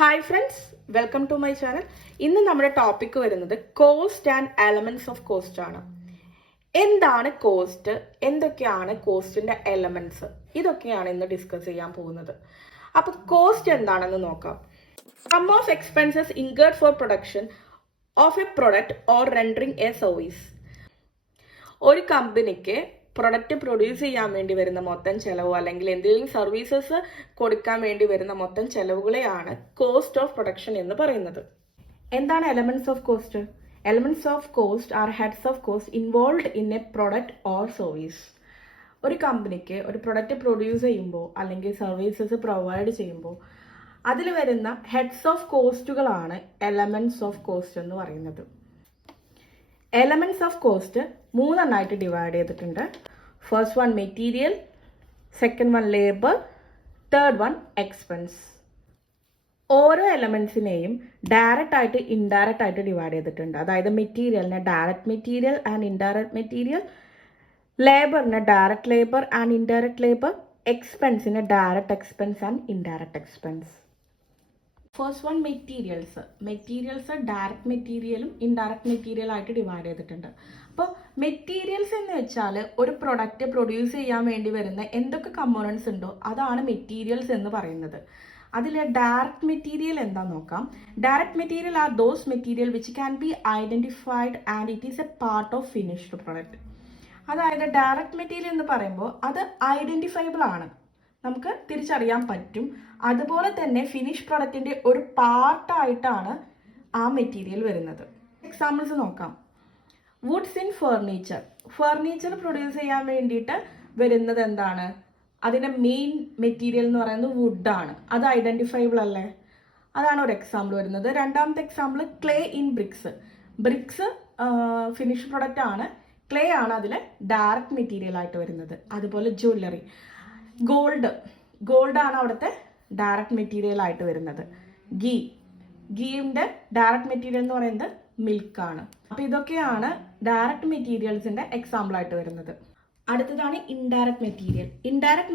Hi friends, welcome to my channel. ഇന്ന് നമ്മുടെ topic വരുന്നത് cost and elements of cost ആണ്. എന്താണ് കോസ്റ്റ്, എന്തൊക്കെയാണ് കോസ്റ്റിന്റെ എലമെന്റ്സ്, ഇതൊക്കെയാണ് ഇന്ന് ഡിസ്കസ് ചെയ്യാൻ പോകുന്നത്. അപ്പൊ കോസ്റ്റ് എന്താണെന്ന് നോക്കാം. Sum of expenses incurred for production of a product or rendering a service. ഒരു കമ്പനിക്ക് പ്രൊഡക്റ്റ് പ്രൊഡ്യൂസ് ചെയ്യാൻ വേണ്ടി വരുന്ന മൊത്തം ചെലവോ അല്ലെങ്കിൽ എന്തെങ്കിലും സർവീസസ് കൊടുക്കാൻ വേണ്ടി വരുന്ന മൊത്തം ചെലവുകളെയാണ് കോസ്റ്റ് ഓഫ് പ്രൊഡക്ഷൻ എന്ന് പറയുന്നത്. എന്താണ് elements of cost? Elements of cost are heads of cost involved in a product or service. ഒരു കമ്പനിക്ക് ഒരു പ്രൊഡക്റ്റ് പ്രൊഡ്യൂസ് ചെയ്യുമ്പോൾ അല്ലെങ്കിൽ സർവീസസ് പ്രൊവൈഡ് ചെയ്യുമ്പോൾ അതിൽ വരുന്ന ഹെഡ്സ് ഓഫ് കോസ്റ്റുകളാണ് എലമെന്റ്സ് ഓഫ് കോസ്റ്റ് എന്ന് പറയുന്നത്. എലമെന്റ്സ് ഓഫ് കോസ്റ്റ് മൂന്നെണ്ണമായിട്ട് ഡിവൈഡ് ചെയ്തിട്ടുണ്ട്. First one material, second one labour, third one expense. ഓരോ എലമെന്റ്സിനെയും ഡയറക്റ്റ് ആയിട്ട് ഇൻഡയറക്റ്റ് ആയിട്ട് ഡിവൈഡ് ചെയ്തിട്ടുണ്ട്. അതായത് മെറ്റീരിയലിനെ direct material and indirect material, ലേബറിനെ direct labour and indirect labour, എക്സ്പെൻസിനെ direct expense and indirect expense. First one materials direct മെറ്റീരിയലും ഇൻഡയറക്റ്റ് മെറ്റീരിയൽ ആയിട്ട് ഡിവൈഡ് ചെയ്തിട്ടുണ്ട്. അപ്പോൾ മെറ്റീരിയൽസ് എന്ന് വെച്ചാൽ ഒരു പ്രൊഡക്റ്റ് പ്രൊഡ്യൂസ് ചെയ്യാൻ വേണ്ടി വരുന്ന എന്തൊക്കെ കമ്പോണൻസ് ഉണ്ടോ അതാണ് മെറ്റീരിയൽസ് എന്ന് പറയുന്നത്. അതിൽ ഡയറക്റ്റ് മെറ്റീരിയൽ എന്താന്ന് നോക്കാം. Direct material are those material which can be identified and it is A part of finished product. അതായത് ഡയറക്റ്റ് മെറ്റീരിയൽ എന്ന് പറയുമ്പോൾ അത് ഐഡന്റിഫൈബിൾ ആണ്, നമുക്ക് തിരിച്ചറിയാൻ പറ്റും. അതുപോലെ തന്നെ ഫിനിഷ് പ്രൊഡക്റ്റിന്റെ ഒരു പാർട്ടായിട്ടാണ് ആ മെറ്റീരിയൽ വരുന്നത്. എക്സാമ്പിൾസ് നോക്കാം. വുഡ്സ് ഇൻ ഫർണിച്ചർ പ്രൊഡ്യൂസ് ചെയ്യാൻ വേണ്ടിയിട്ട് വരുന്നത് എന്താണ്? അതിന്റെ മെയിൻ മെറ്റീരിയൽ എന്ന് പറയുന്നത് വുഡാണ്. അത് ഐഡന്റിഫൈബിൾ അല്ലേ? അതാണ് ഒരു എക്സാമ്പിൾ വരുന്നത്. രണ്ടാമത്തെ example clay in bricks finish product ആണ്, ക്ലേ ആണ് അതിൽ ഡയറക്റ്റ് മെറ്റീരിയൽ ആയിട്ട് വരുന്നത്. അതുപോലെ ജ്വല്ലറി, ഗോൾഡ് ആണ് അവിടുത്തെ ഡയറക്റ്റ് മെറ്റീരിയൽ ആയിട്ട് വരുന്നത്. ഗീന്റെ ഡയറക്റ്റ് മെറ്റീരിയൽ എന്ന് പറയുന്നത് മിൽക്കാണ്. അപ്പൊ ഇതൊക്കെയാണ് ഡയറക്റ്റ് മെറ്റീരിയൽസിന്റെ എക്സാമ്പിൾ ആയിട്ട് വരുന്നത്. അടുത്തതാണ് indirect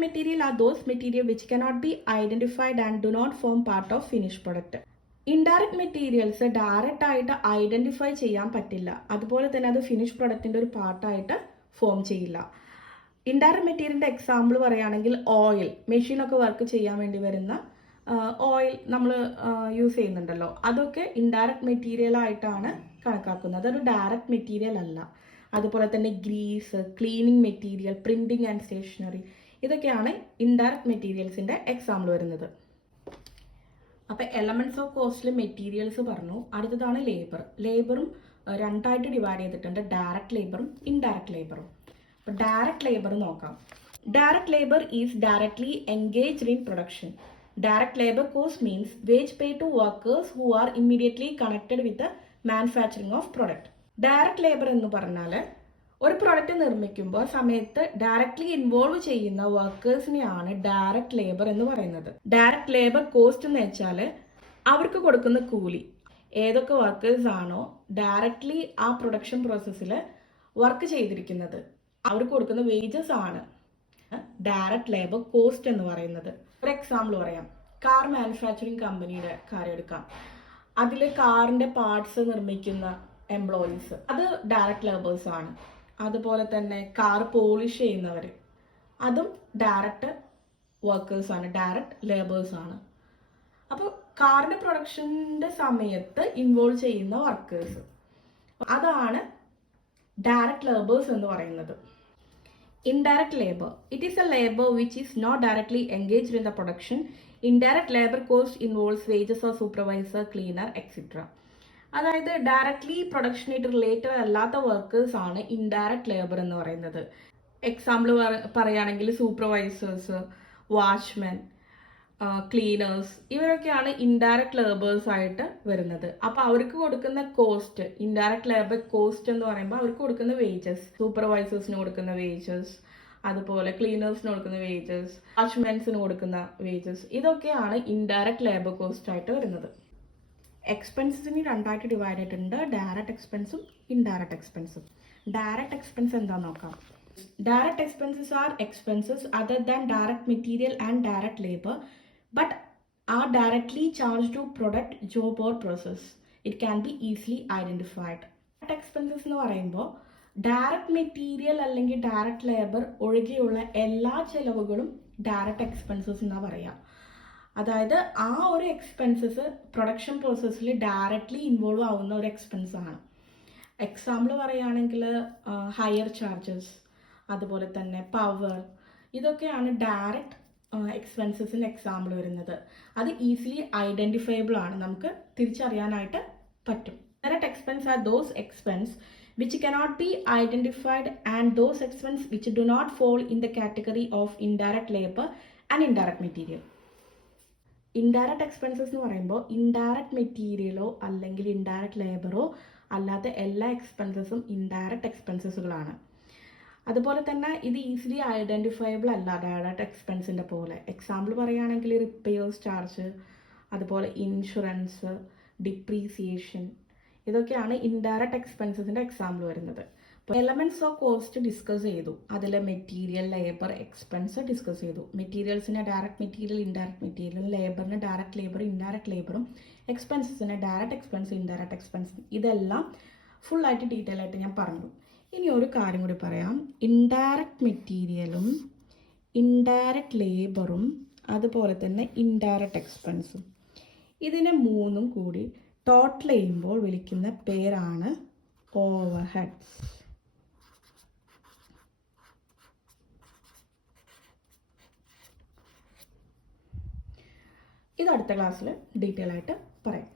material are those material which cannot be identified and do not form part of finish product. Indirect materials direct ആയിട്ട് ഐഡന്റിഫൈ ചെയ്യാൻ പറ്റില്ല, അതുപോലെ തന്നെ അത് ഫിനിഷ് പ്രൊഡക്റ്റിന്റെ ഒരു പാർട്ടായിട്ട് ഫോം ചെയ്യില്ല. ഇൻഡയറക്റ്റ് മെറ്റീരിയലിന്റെ എക്സാമ്പിൾ പറയുകയാണെങ്കിൽ ഓയിൽ, മെഷീനൊക്കെ വർക്ക് ചെയ്യാൻ വേണ്ടി വരുന്ന ഓയിൽ നമ്മൾ യൂസ് ചെയ്യുന്നുണ്ടല്ലോ, അതൊക്കെ ഇൻഡയറക്റ്റ് മെറ്റീരിയൽ ആയിട്ടാണ് കണക്കാക്കുന്നത്, അതൊരു ഡയറക്റ്റ് മെറ്റീരിയൽ അല്ല. അതുപോലെ തന്നെ grease, cleaning material, printing and stationery, ഇതൊക്കെയാണ് ഇൻഡയറക്റ്റ് മെറ്റീരിയൽസിന്റെ എക്സാമ്പിൾ വരുന്നത്. അപ്പൊ എലമെന്റ്സ് ഓഫ് കോസ്റ്റിലെ മെറ്റീരിയൽസ് പറഞ്ഞു. അടുത്തതാണ് ലേബറും രണ്ടായിട്ട് ഡിവൈഡ് ചെയ്തിട്ടുണ്ട്, ഡയറക്റ്റ് ലേബറും ഇൻഡയറക്റ്റ് ലേബറും. ഡയറക്റ്റ് ലേബർ നോക്കാം. Direct labour is directly engaged in production. Direct labour cost means wage pay to workers who are immediately connected with manufacturing of product. Direct labour എന്ന് പറഞ്ഞാൽ ഒരു പ്രൊഡക്റ്റ് നിർമ്മിക്കുമ്പോൾ സമയത്ത് directly involve ചെയ്യുന്ന വർക്കേഴ്സിനെയാണ് direct labour എന്ന് പറയുന്നത്. Direct labour cost എന്ന് വെച്ചാൽ അവർക്ക് കൊടുക്കുന്ന കൂലി. ഏതൊക്കെ വർക്കേഴ്സ് ആണോ ഡയറക്ട്ലി ആ പ്രൊഡക്ഷൻ പ്രോസസ്സിൽ വർക്ക് ചെയ്തിരിക്കുന്നത് അവർക്ക് കൊടുക്കുന്ന വേജസ് ആണ് ഡയറക്റ്റ് ലേബർ കോസ്റ്റ് എന്ന് പറയുന്നത്. ഒരു എക്സാമ്പിൾ പറയാം. കാർ മാനുഫാക്ചറിങ് കമ്പനിയുടെ കാര്യം എടുക്കാം. അതിൽ കാറിന്റെ പാർട്സ് നിർമ്മിക്കുന്ന എംപ്ലോയീസ്, അത് ഡയറക്റ്റ് ലേബേഴ്സ് ആണ്. അതുപോലെ തന്നെ കാർ പോളിഷ് ചെയ്യുന്നവർ, അതും ഡയറക്റ്റ് വർക്കേഴ്സ് ആണ്, ഡയറക്റ്റ് ലേബേഴ്സ് ആണ്. അപ്പോൾ കാറിന്റെ പ്രൊഡക്ഷന്റെ സമയത്ത് ഇൻവോൾവ് ചെയ്യുന്ന വർക്കേഴ്സ്, അതാണ് ഡയറക്റ്റ് ലേബേഴ്സ് എന്ന് പറയുന്നത്. Indirect labor. It is a labor which is not directly engaged in the production. Indirect labor cost involves wages of supervisor, cleaner, etc. അതായത് ഡയറക്ട്ലി പ്രൊഡക്ഷനായിട്ട് റിലേറ്റഡ് അല്ലാത്ത വർക്കേഴ്സ് ആണ് ഇൻഡയറക്റ്റ് ലേബർ എന്ന് പറയുന്നത്. Example പറയുകയാണെങ്കിൽ supervisors, watchmen, cleaners, ഇവരൊക്കെയാണ് indirect labours ആയിട്ട് വരുന്നത്. അപ്പൊ അവർക്ക് കൊടുക്കുന്ന കോസ്റ്റ്, ഇൻഡയറക്റ്റ് ലേബർ കോസ്റ്റ് എന്ന് പറയുമ്പോൾ അവർക്ക് കൊടുക്കുന്ന വേജസ്, സൂപ്പർവൈസേഴ്സിന് കൊടുക്കുന്ന വേജസ്, അതുപോലെ ക്ലീനേഴ്സിന് കൊടുക്കുന്ന വേജസ്, വാച്ച്മെൻസിന് കൊടുക്കുന്ന വേജസ്, ഇതൊക്കെയാണ് ഇൻഡയറക്റ്റ് ലേബർ കോസ്റ്റ് ആയിട്ട് വരുന്നത്. എക്സ്പെൻസസിന് രണ്ടായിട്ട് ഡിവൈഡ് ആയിട്ടുണ്ട്, ഡയറക്റ്റ് എക്സ്പെൻസും ഇൻഡയറക്റ്റ് എക്സ്പെൻസും. ഡയറക്റ്റ് എക്സ്പെൻസ് എന്താന്ന് നോക്കാം. Direct expenses are expenses other than direct material and direct labor, but are directly charged to product, job or process. It can be easily identified. Direct expenses എന്ന് പറയുമ്പോൾ direct material അല്ലെങ്കിൽ direct labour ഒഴികെയുള്ള എല്ലാ ചെലവുകളും direct expenses എന്നാണ് പറയുക. അതായത് ആ ഒരു എക്സ്പെൻസസ് പ്രൊഡക്ഷൻ പ്രോസസ്സിൽ ഡയറക്റ്റ്ലി ഇൻവോൾവ് ആവുന്ന ഒരു എക്സ്പെൻസ് ആണ്. എക്സാമ്പിൾ പറയുകയാണെങ്കിൽ ഹയർ ചാർജസ്, അതുപോലെ തന്നെ പവർ, ഇതൊക്കെയാണ് ഡയറക്റ്റ് എക്സ്പെൻസസിന് എക്സാമ്പിൾ വരുന്നത്. അത് ഈസിലി ഐഡൻറ്റിഫയബിൾ ആണ്, നമുക്ക് തിരിച്ചറിയാനായിട്ട് പറ്റും. Direct expense are those expense which cannot be identified and those expenses which do not fall in the category of indirect labor and indirect material. Indirect expenses എന്ന് പറയുമ്പോൾ indirect മെറ്റീരിയലോ അല്ലെങ്കിൽ indirect ലേബറോ അല്ലാത്ത എല്ലാ എക്സ്പെൻസസും indirect എക്സ്പെൻസസുകളാണ്. അതുപോലെ തന്നെ ഇത് ഈസിലി ഐഡൻറ്റിഫയബിൾ അല്ല direct എക്സ്പെൻസിൻ്റെ പോലെ. എക്സാമ്പിൾ പറയുകയാണെങ്കിൽ റിപ്പയേഴ്സ് ചാർജ്, അതുപോലെ ഇൻഷുറൻസ്, ഡിപ്രീസിയേഷൻ, ഇതൊക്കെയാണ് ഇൻഡയറക്റ്റ് എക്സ്പെൻസസിൻ്റെ എക്സാമ്പിൾ വരുന്നത്. അപ്പോൾ എലമെൻറ്റ്സ് ഓഫ് കോസ്റ്റ് ഡിസ്കസ് ചെയ്തു, അതിൽ മെറ്റീരിയൽ, ലേബർ, എക്സ്പെൻസ് ഡിസ്കസ് ചെയ്തു. മെറ്റീരിയൽസിന് ഡയറക്റ്റ് മെറ്റീരിയൽ, ഇൻഡയറക്റ്റ് മെറ്റീരിയൽ, ലേബറിന് ഡയറക്റ്റ് ലേബർ, ഇൻഡയറക്റ്റ് ലേബറും, എക്സ്പെൻസസിന് ഡയറക്റ്റ് എക്സ്പെൻസ്, ഇൻഡയറക്റ്റ് എക്സ്പെൻസ്, ഇതെല്ലാം ഫുള്ളായിട്ട് ഡീറ്റെയിൽ ആയിട്ട് ഞാൻ പറഞ്ഞു. ഇനി ഒരു കാര്യം കൂടി പറയാം. ഇൻഡയറക്റ്റ് മെറ്റീരിയലും ഇൻഡയറക്റ്റ് ലേബറും അതുപോലെ തന്നെ ഇൻഡയറക്റ്റ് എക്സ്പെൻസും, ഇതിനെ മൂന്നും കൂടി ടോട്ടൽ ചെയ്യുമ്പോൾ വിളിക്കുന്ന പേരാണ് ഓവർഹെഡ്സ്. ഇത് അടുത്ത ക്ലാസ്സിൽ ഡീറ്റെയിൽ ആയിട്ട് പറയാം.